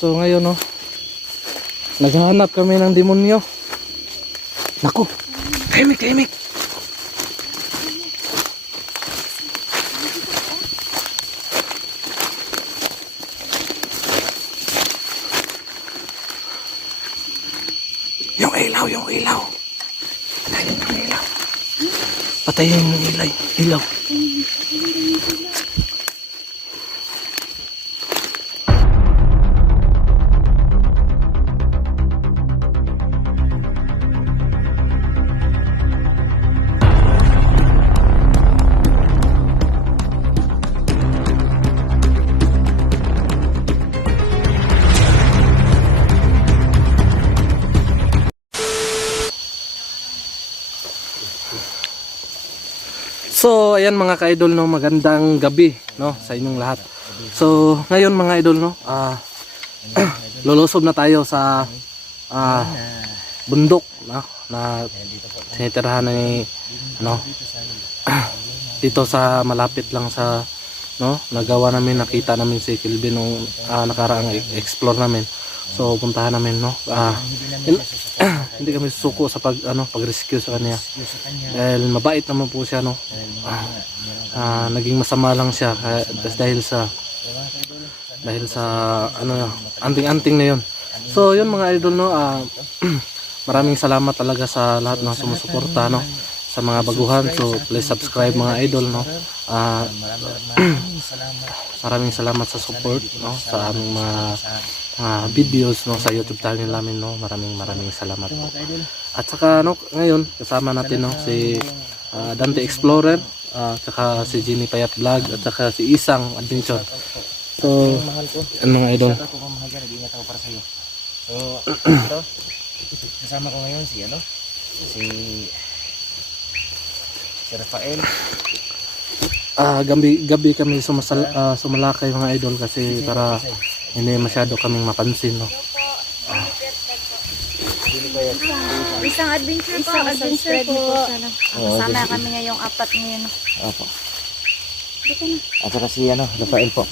So ngayon no, naghahanap kami ng demonyo. Naku, tahimik. Yung ilaw. Patayin yung ilaw. So ayan mga ka-idol no, magandang gabi no sa inyong lahat. So ngayon mga idol no, lulusob na tayo sa bundok no, na tinitirahan ni no dito sa malapit lang sa no, nagawa namin, nakita namin si Kelvin nung nakaraang explore namin. So puntahan namin no, hindi kami susuko sa pag-rescue sa kanya dahil mabait naman po siya no. Naging masama lang siya dahil sa anting-anting na yun. So yun mga idol no, maraming salamat talaga sa lahat ng sumusuporta no, sa mga baguhan. So please subscribe mga idol no. Maraming salamat sa support no, sa aming mga videos no sa YouTube channel namin no. Maraming salamat po. At saka no, ngayon kasama natin no si Dante Explorer, saka si Jenny Payat Vlog, at saka si Isang Adventure. So mga idol, nag-iingat ako para sa iyo. So ito, kasama ko ngayon si Rafael. Gabi kami sumalakay mga idol kasi para hindi masyado kaming mapansin no. Isang adventure po. Kasama kami ngayong apat ngayon. Opo. At saka si Rafael po.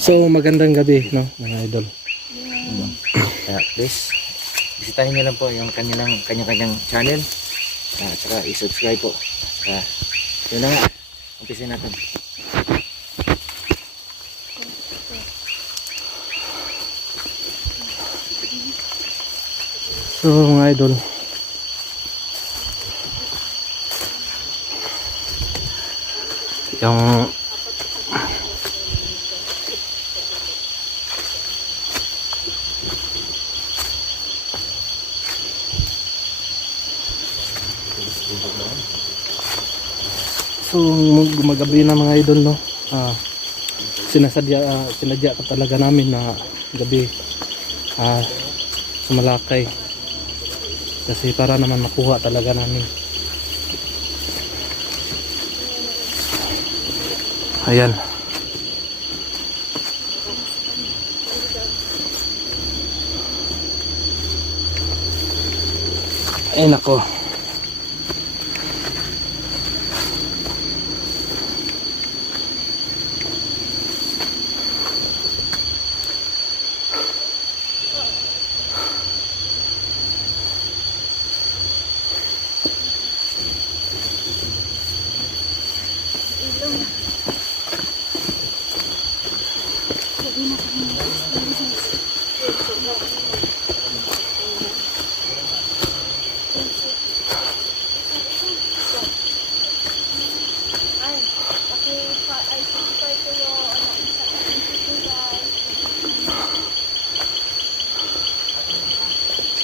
So magandang gabi no mga idol. Please bisitahin niyo lang po yung kanyang channel. At saka i-subscribe po. At saka yun lang, umpisin natin. So mga idol, yung gumagabi na mga idol no. Sinadya ka talaga namin na gabi sumalakay kasi para naman makuha talaga namin. Ayan. Ay nako.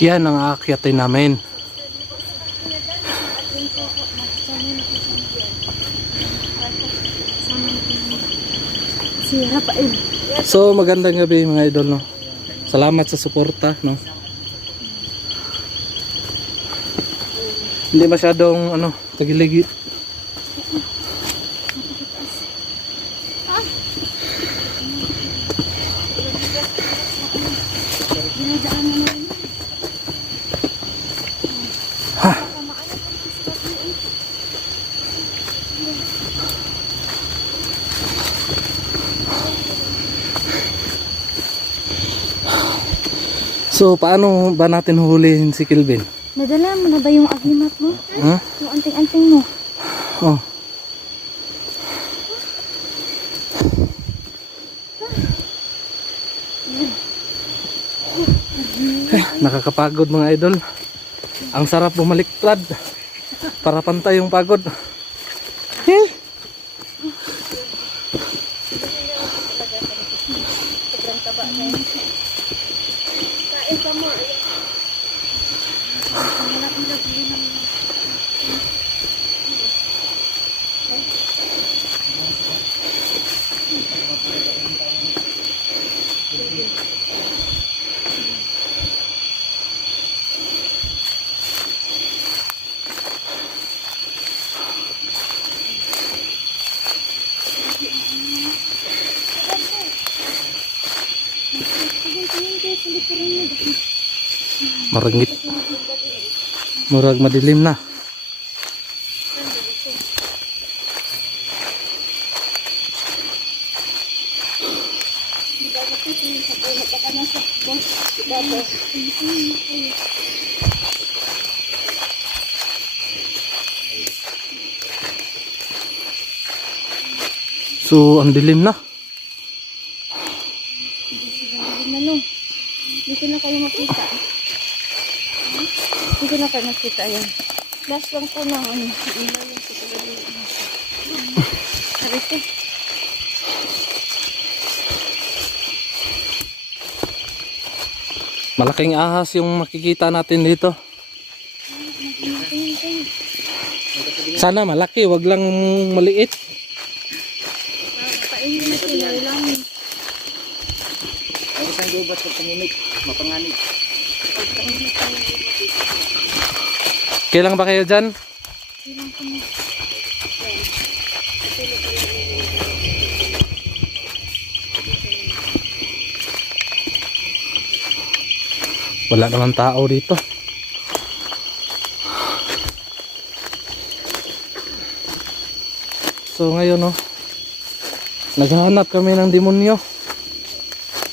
Yan ang aakyatin namin. Si Rafael. So magandang gabi mga idol no. Salamat sa suporta no. Hindi masyadong tagiligit. So, paano ba natin huhulihin si Kelvin? Nadala mo na ba yung agimat mo? Ha? Yung anting-anting mo? Oh. Ay, nakakapagod mga idol. Ang sarap bumaliktad para pantay yung pagod. Eh. Sobrang taba na yun. Kain ka mo. Marangit. Murag madilim na. So, ang dilim na. Dito na kayo makita. Dito na kayo makita yan. Last lang po ng ano. Sabi ko. Malaking ahas yung makikita natin dito. Sana malaki, wag lang maliit. Paingin na sila lang. Ang isang gubat sa pangimik, mapanganib. Kailang ba kayo dyan? Wala naman tao dito. So ngayon no, naghahanap kami ng demonyo.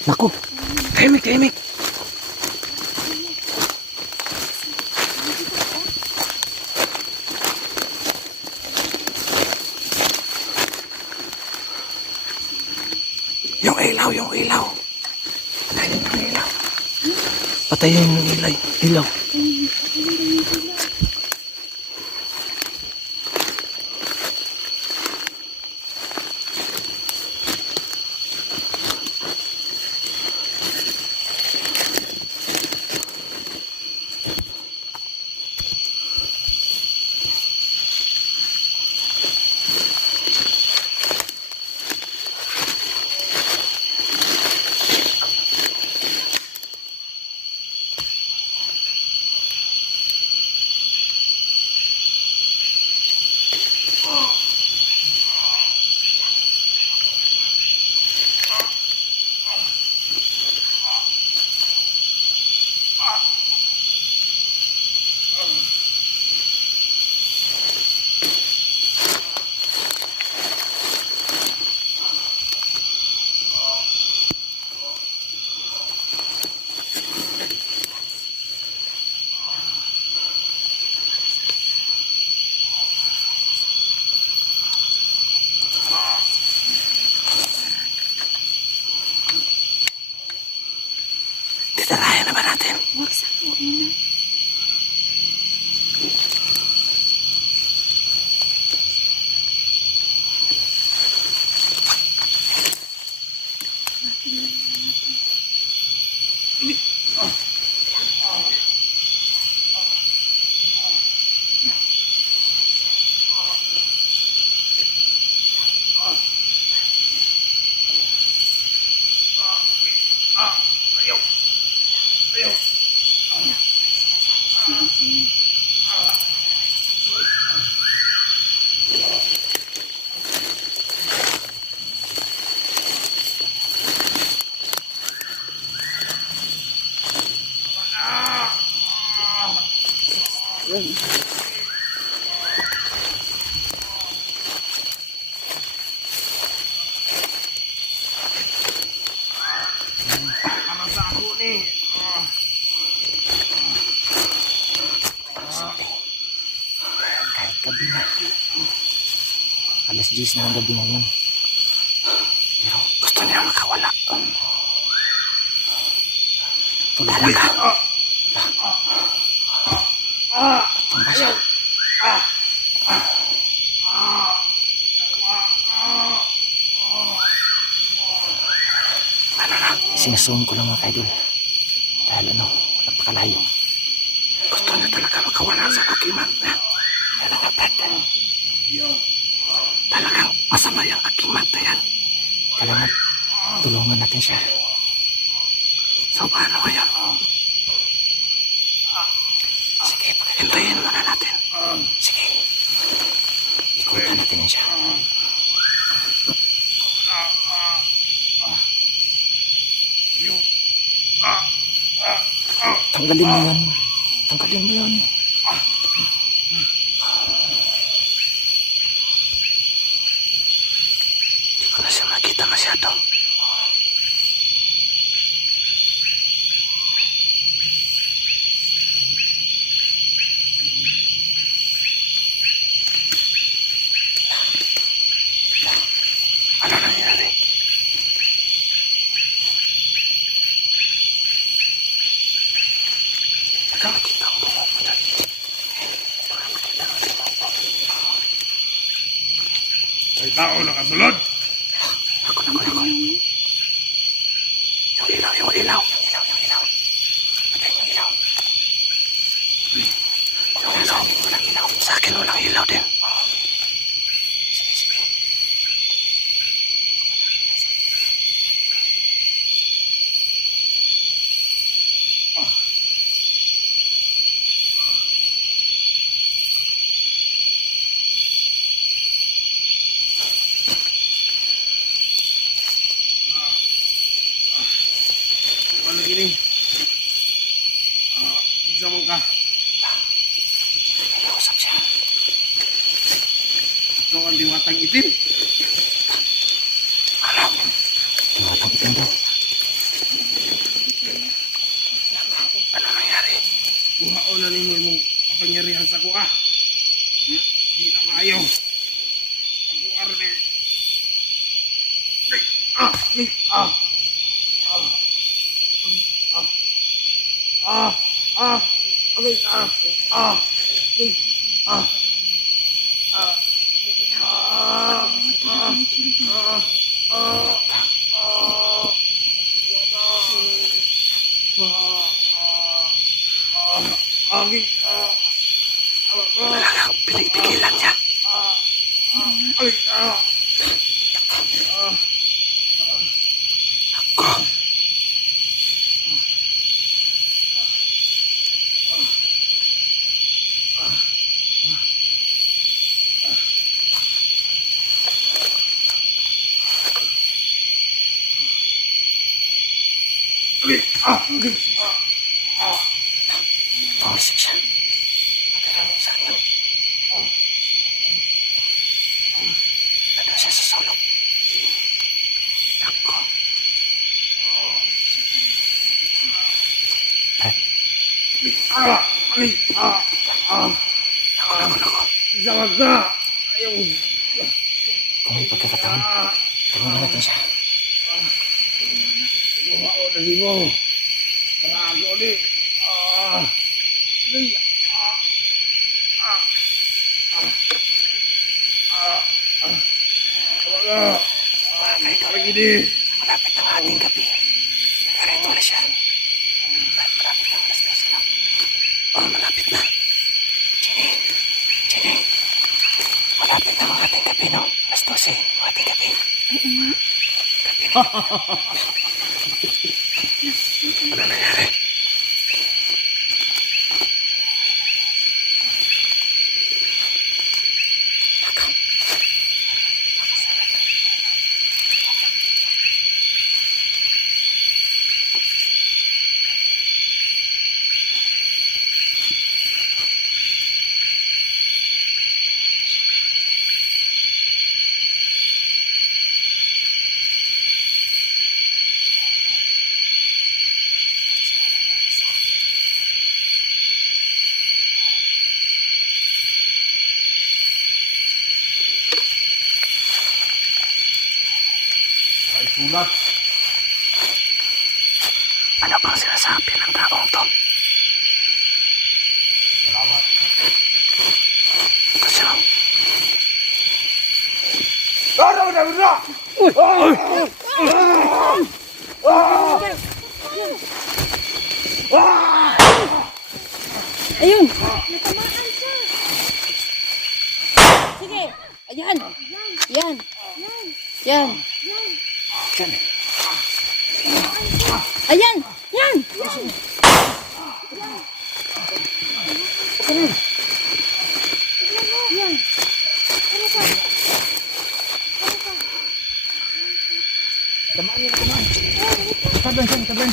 Naku, tahimik. Yung ilaw. Patayin yung ilaw. Patayin yung ilaw. Titirayan na ba natin? Huwag muna. 10 na ng gabi ngayon. Pero Gusto niya makawala. talaga. Tumba siya. Sinasawang ko lang mga kaidol. Dahil napakalayo. Gusto niya talaga makawala sa akiman. Yan nga, Brad. Talagang masama yung akiman na yan. Kailangan tulungan natin siya. So paano ngayon? Sige, Hintayin muna natin. sige. Ikutan natin yan siya. Tanggalin mo yan. Tanggalin mo yan. Hindi ko na siya makita masyado. Ano nangyari? Baka makita ang bungo mo dyan. Baka makita ang bungo mo. May tao nakasulod. Ako. Yung ilaw. Yung ilaw. Patay yung ilaw. Yung ilaw. Walang ilaw. Sa akin walang ilaw din. Sige. Ano gini? Isa man ka. Nakausap siya. Ito ang diwatang itim. Tumatang itim daw. Ano nangyari? Buhao na ninyo mong kapangyarihan sa kuha. Di na maayo. Ang kuha rin eh. Talagang pinipigilan niya. Ako. Pumisik siya. Magkano sa inyo. Nandun siya sa sulok. Ako. Ako. Zawag ka! Ayaw! Kung may pagkakataon, tulungan natin siya. Buhao na ninyo. Para ako ni. Gini. Malapit na ang ating gabi. Nakareto na siya. Malapit na ang alas 12 lang. Oh, malapit na. Jenny. Malapit na ang ating gabi, no? Alas 12, ang ating gabi. Gabi na. Ano nangyari? sulat. Ano bang sinasabi ng taong to? Salamat. Ito siya. Ayun! Natamaan siya! Sige! Ayan! Yan! Yan! Ayan! Yan! Yan! Ano pa? Tamaan niya, tamaan. Tablan siya, tablan.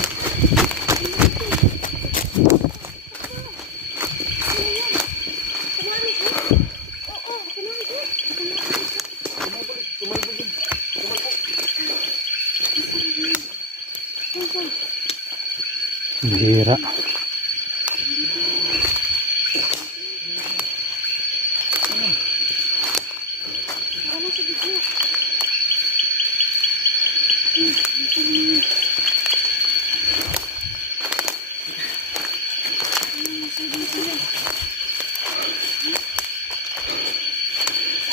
Bihira.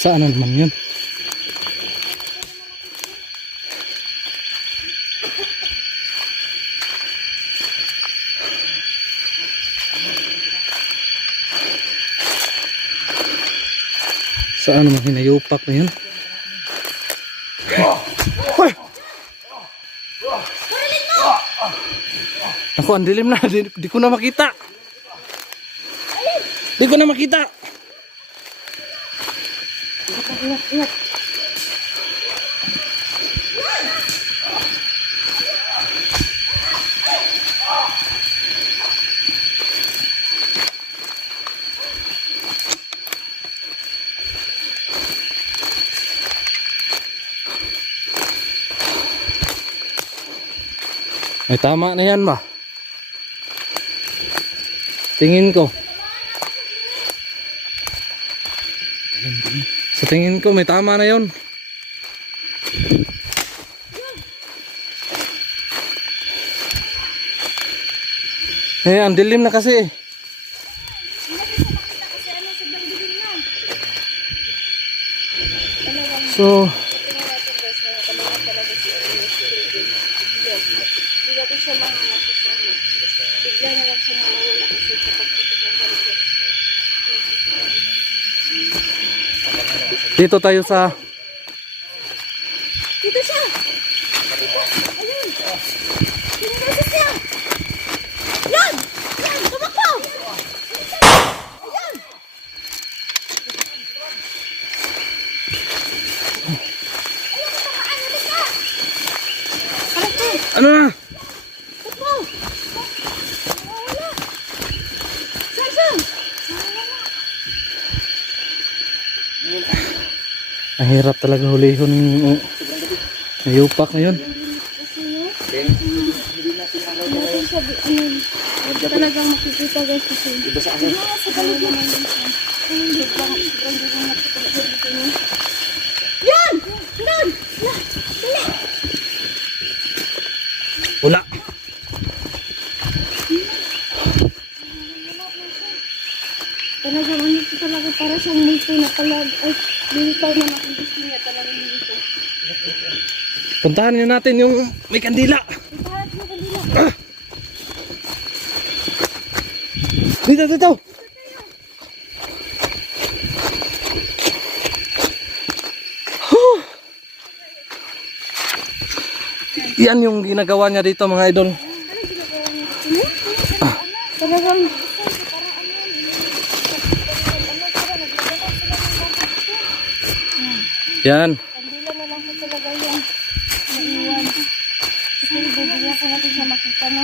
Saan na naman yun? Saan naman hinayupak na yun? Hoy! Ako, ang dilim na. Di ko na makita. Di ko na makita. Ay, tama na yan ba? Tingin ko. Sa tingin ko, may tama na yon. Eh, ang dilim na kasi. So, Hindi natin siya manganapos ano. Bigla na lang siya mawawala kasi kapag dito tayo sa dito siya! Ayun! Pinagasas niya! Yan! Yan! Tumakbo! Ayan! Ayun! Tamaan! Alis ka! Alis ka! ano na? Takbo! Nawawala! Saan siya? Ang hirap talaga hulihon yung nayupak na yun. Natin siya, talagang makikita guys kasi. Ibasa ako. Sa galing naman yun siya. Sobrang sobrang nakikita dito niya. Yan! Yan! Dali! Wala. Talagang ano ito talaga para siyang multo na talag. Ay, lilitaw naman ang gusto niya talagang dito. Puntahan nyo natin yung may kandila. Ipaharap mo kanila. Dito, dito. Yan yung ginagawa niya dito mga idol. Talagang Yan. kandila na lang po talaga yung naiwan. Kasi bibigyan po natin siya makita, no?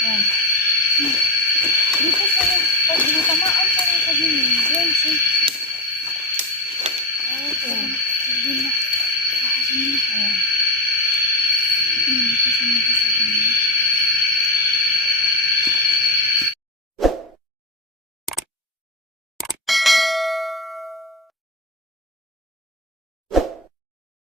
Yan. Dito sa pag tinatamaan pa rin sa gilid. Yan siya. Yan. Hindi na. Ayan. Dito sa mga